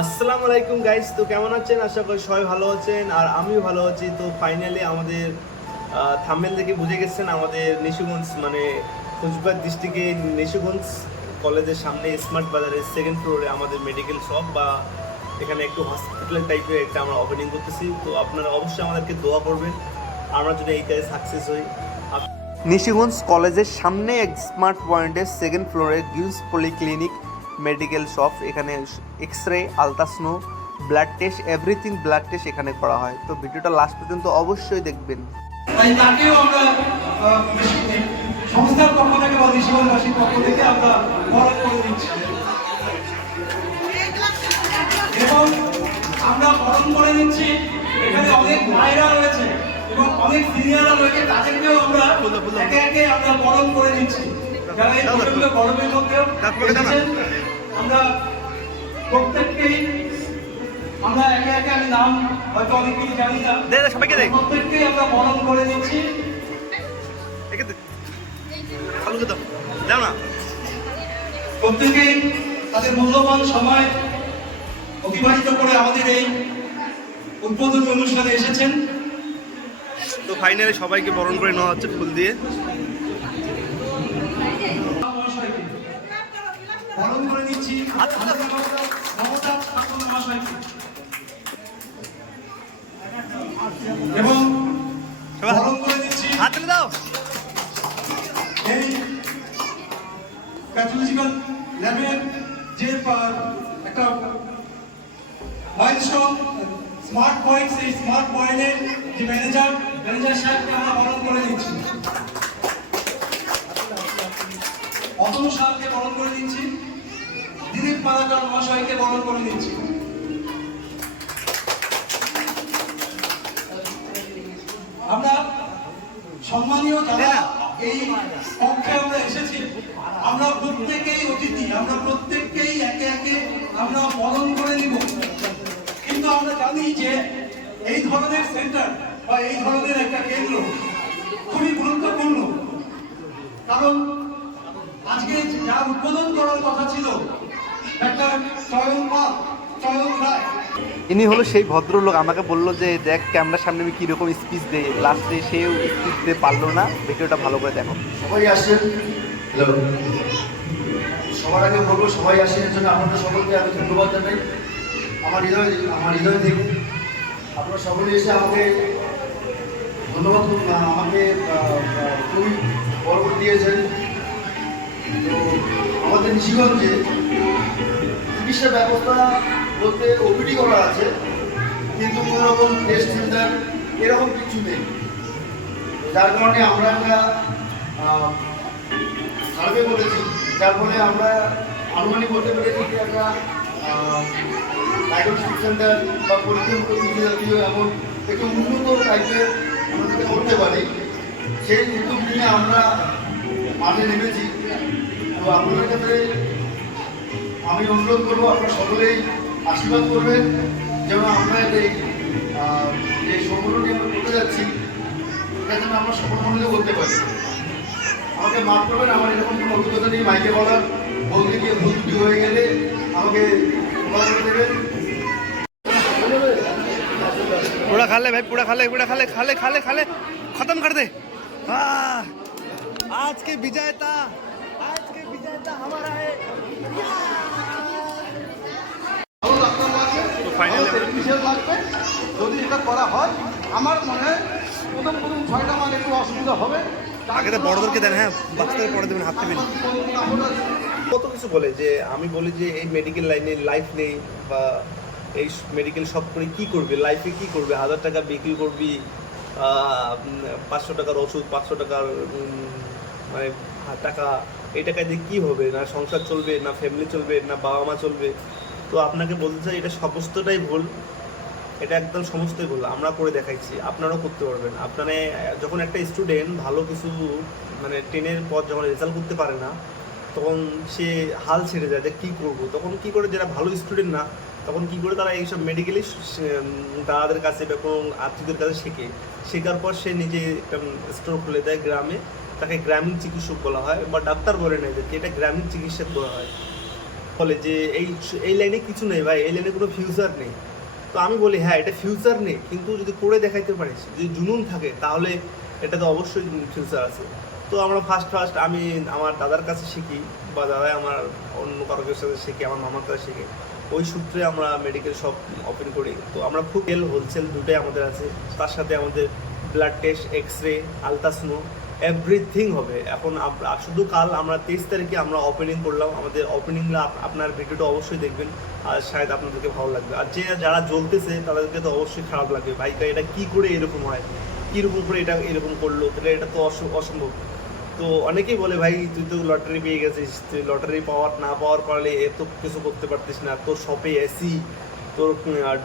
আসসালামু আলাইকুম গাইস, তো কেমন আছেন? আশা করি সবাই ভালো আছেন আর আমিও ভালো আছি। তো ফাইনালি আমাদের থাম্বনেল দেখে বুঝে গেছেন আমাদের নিশিগঞ্জ মানে কোচবিহার ডিস্ট্রিক্টে নিশিগঞ্জ কলেজের সামনে স্মার্ট বাজারের সেকেন্ড ফ্লোরে আমাদের মেডিকেল শপ বা এখানে একটু হসপিটাল টাইপের একটা আমরা ওপেনিং করতেছি। তো আপনারা অবশ্যই আমাদেরকে দোয়া করবেন আমরা যদি এই কাজে সাকসেস হই। নিশিগঞ্জ কলেজের সামনে এক স্মার্ট পয়েন্টের সেকেন্ড ফ্লোরে গিলস পলিক্লিনিক মেডিকেল শপ। এখানে X ray, ultrasound, blood test, everything blood test এখানে করা হয়। তো ভিডিওটা লাস্ট পর্যন্ত অবশ্যই দেখবেন। তাই তাকেও আমরা সংস্থার পক্ষ থেকে বা নিশিগঞ্জবাসীর পক্ষ থেকে আমরা বরণ করে দিচ্ছি এবং আমরা বরণ করে নিচ্ছি। এখানে অনেক ভাইরা রয়েছে এবং অনেক সিনিয়ররা রয়েছে, তাদেরকেও আমরা একে একে আমরা বরণ করে নিচ্ছি। যারা এই প্রচন্ড গরমের মধ্যেও এসেছেন, আমরা প্রত্যেককেই আমরা একে একে, আমি নাম হয়তো অনেক কিছু জানি না, প্রত্যেককেই আমরা বরণ করে নিচ্ছি। প্রত্যেকেই তাদের মূল্যবান সময় অতিবাহিত করে আমাদের এই উদ্বোধনী অনুষ্ঠানে এসেছেন। তো ফাইনালি সবাইকে বরণ করে নেওয়া হচ্ছে ফুল দিয়ে। বরণ করে নিচ্ছি মমতা ঠাকুর মহাশয়কে এবং বরণ করে নিচ্ছি এই প্যাথোলজিক্যাল ল্যাবের যে একটা স্মার্ট পয়েন্ট, সেই স্মার্ট পয়েন্টের যে ম্যানেজার সাহেবকে আমরা বরণ করে নিচ্ছি। অতনু সাহেবকে বরণ করে নিচ্ছি। দিলীপ মালাকার মহাশয়কে বরণ করে নিচ্ছি। আমরা সম্মানীয় যারা এই কক্ষে আমরা এসেছি, আমরা প্রত্যেকেই অতিথি, আমরা প্রত্যেককেই একে একে আমরা বরণ করে নিব। কিন্তু আমরা জানি যে এই ধরনের সেন্টার বা এই ধরনের একটা কেন্দ্র খুবই গুরুত্বপূর্ণ, কারণ আজকে যা উদ্বোধন করার কথা ছিল একটা চয়ন রায়, ইনি হলো সেই ভদ্রলোক। আমাকে বললো যে দেখ ক্যামেরার সামনে আমি কীরকম স্পিচ দেয়, লাস্টে সেও স্পিচ দিতে পারলো না। ভিডিওটা ভালো করে দেখো। সবাই আসেন। হ্যালো, সবার আগে বলবো সবাই আসেন, এর জন্য আপনাদের সকলকে আমি ধন্যবাদ জানাই আমার হৃদয় থেকে। আপনারা সকলে এসে আমাকে ধন্যবাদ, আমাকে খুবই বড় করে দিয়েছেন। তো আমাদের নিশিগঞ্জে চিকিৎসা ব্যবস্থা বলতে ওপিডি করা আছে, কিন্তু কোনো রকম টেস্ট সেন্টার এরকম কিছু নেই। যার কারণে আমরা একটা সার্ভে করেছি, যার ফলে আমরা আনুমানিক করতে পেরেছি যে একটা ডায়াগনস্টিক সেন্টার বা পরীক্ষা জাতীয় এমন একটু উন্নত টাইপের আমরা যাতে করতে পারি, সেই উদ্যোগ নিয়ে আমরা মাঠে নেমেছি। তো আপনাদের কাছে আমি অনুরোধ করবো, আপনারা সকলেই আশীর্বাদ করবেন যেন আমরা এই যে সংগঠনটি আমরা করতে যাচ্ছি এটা যেন আমরা সফল মনে করতে পারি। আমাকে মাফ করবেন, আমার এরকম কোনো অভিজ্ঞতা নেই মাইকে বলার, বলতে গিয়ে ভুল ত্রুটি হয়ে গেলে আমাকে ক্ষমা করে দেবেন। पूरा खा ले भाई, पूरा खा ले, खत्म कर दे। आज के विजेता हमारा है। তো ফাইনালি যদি এটা করা হয়, আমার মনে প্রথম 6টা মান একটু অসুবিধা হবে। আগে তো বড়দেরকে দেন, হ্যাঁ বাচ্চাদের পরে দেবেন, হাত দেবেন। কত কিছু বলে যে আমি বলি যে এই মেডিকেল লাইনে লাইফ নেই, বা এই মেডিকেল শপ করে কী করবে, লাইফে কী করবে, 1000 টাকা বিক্রি করবি, 500 টাকার ওষুধ, 500 টাকার মানে টাকা, এই টাকায় দিয়ে কী হবে? না সংসার চলবে, না ফ্যামিলি চলবে, না বাবা মা চলবে। তো আপনাকে বলতে চাই এটা সমস্তটাই ভুল, এটা একদম সমস্তই ভুল। আমরা করে দেখাইছি, আপনারাও করতে পারবেন। আপনারা যখন একটা স্টুডেন্ট ভালো কিছু মানে 10-এর পর যখন রেজাল্ট করতে পারে না, তখন সে হাল ছেড়ে যায় যে কী করবো। তখন কী করে, যারা ভালো স্টুডেন্ট না তখন কী করে তারা এইসব মেডিকেলি দাদাদের কাছে বা কোনো আত্মীয়দের কাছে শেখার পর সে নিজে একটা স্টোর খুলে দেয় গ্রামে। তাকে গ্রামীণ চিকিৎসক বলা হয়, বা ডাক্তার বলে না, এদেরকে এটা গ্রামীণ চিকিৎসক বলা হয়। বলে যে এই লাইনে কিছু নেই ভাই, এই লাইনে কোনো ফিউচার নেই। তো আমি বলি হ্যাঁ, এটা ফিউচার নেই, কিন্তু যদি করে দেখাইতে পারিস, যদি জুনুন থাকে, তাহলে এটা তো অবশ্যই ফিউচার আছে। তো আমরা ফার্স্ট আমি আমার দাদার কাছে শিখি, বা দাদা আমার অন্য কারোর সাথে শিখি, আমার মামার কাছে শিখি। ওই সূত্রে আমরা মেডিকেল শপ ওপেন করি। তো আমরা খুব হোলসেল দুটোই আমাদের আছে, তার সাথে আমাদের blood test, X ray, ultrasono, everything হবে। এখন শুধু কাল আমরা 23 তারিখে আমরা ওপেনিং করলাম। আমাদের ওপেনিংটা আপনার ভিডিওটা অবশ্যই দেখবেন, আর শায়দ আপনাদেরকে ভালো লাগবে। আর যারা জ্বলতেছে তাদেরকে তো অবশ্যই খারাপ লাগবে, ভাইকা এটা কী করে এরকম হয়, কীরকম করে এটা এরকম করলো, তাহলে এটা তো অসম্ভব। তো অনেকেই বলে ভাই তুই তো লটারি পেয়ে গেছিস, তুই লটারি না পাওয়ার পারলে এত কিছু করতে পারতিস না, তোর শপে এসি, তোর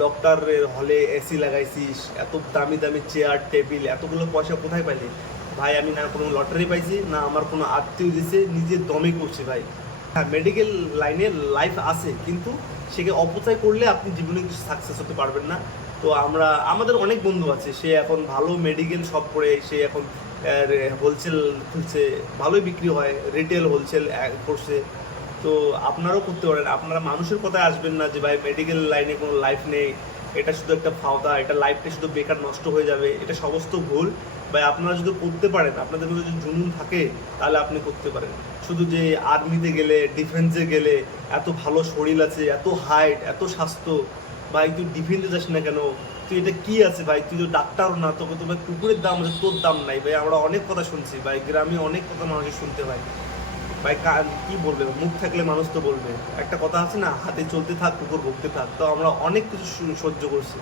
ডক্টরের হলে এসি লাগাইছিস, এত দামি দামি চেয়ার টেবিল, এতগুলো পয়সা কোথায় পাইলি? ভাই আমি না কোনো লটারি পাইছি, না আমার কোনো আত্মীয় দিছে, নিজের দমে করছি ভাই। হ্যাঁ, মেডিকেল লাইনে লাইফ আছে, কিন্তু সেকে অপচয় করলে আপনি জীবনে কিছু সাকসেস হতে পারবেন না। তো আমাদের অনেক বন্ধু আছে, সে এখন ভালো মেডিকেল শপ করে, সে এখন হোলসেল খুলছে, ভালোই বিক্রি হয়, রিটেল হোলসেল করছে। তো আপনারাও করতে পারেন। আপনারা মানুষের কথায় আসবেন না যে ভাই মেডিকেল লাইনে কোনো লাইফ নেই, এটা শুধু একটা ফাওতা, এটা লাইফটা শুধু বেকার নষ্ট হয়ে যাবে, এটা সমস্ত ভুল। ভাই আপনারা যদি করতে পারেন, আপনাদের মধ্যে যদি জুনুন থাকে, তাহলে আপনি করতে পারেন। শুধু যে আর্মিতে গেলে, ডিফেন্সে গেলে এত ভালো শরীর আছে, এত হাইট, এত স্বাস্থ্য, ভাই তুই ডিফেন্সে যাস না কেন? তুই এটা কি আছে ভাই, তুই তো ডাক্তারও না, তোকে তো ভাই কুকুরের দাম আছে, তোর দাম নাই ভাই। আমরা অনেক কথা শুনছি ভাই, গ্রামে অনেক কথা মানুষের শুনতে ভাই। ভাই কি বলবে, মুখ থাকলে মানুষ তো বলবে। একটা কথা আছে না, হাতে চলতে থাক কুকুর ভুগতে থাক। তো আমরা অনেক কিছু সহ্য করছি।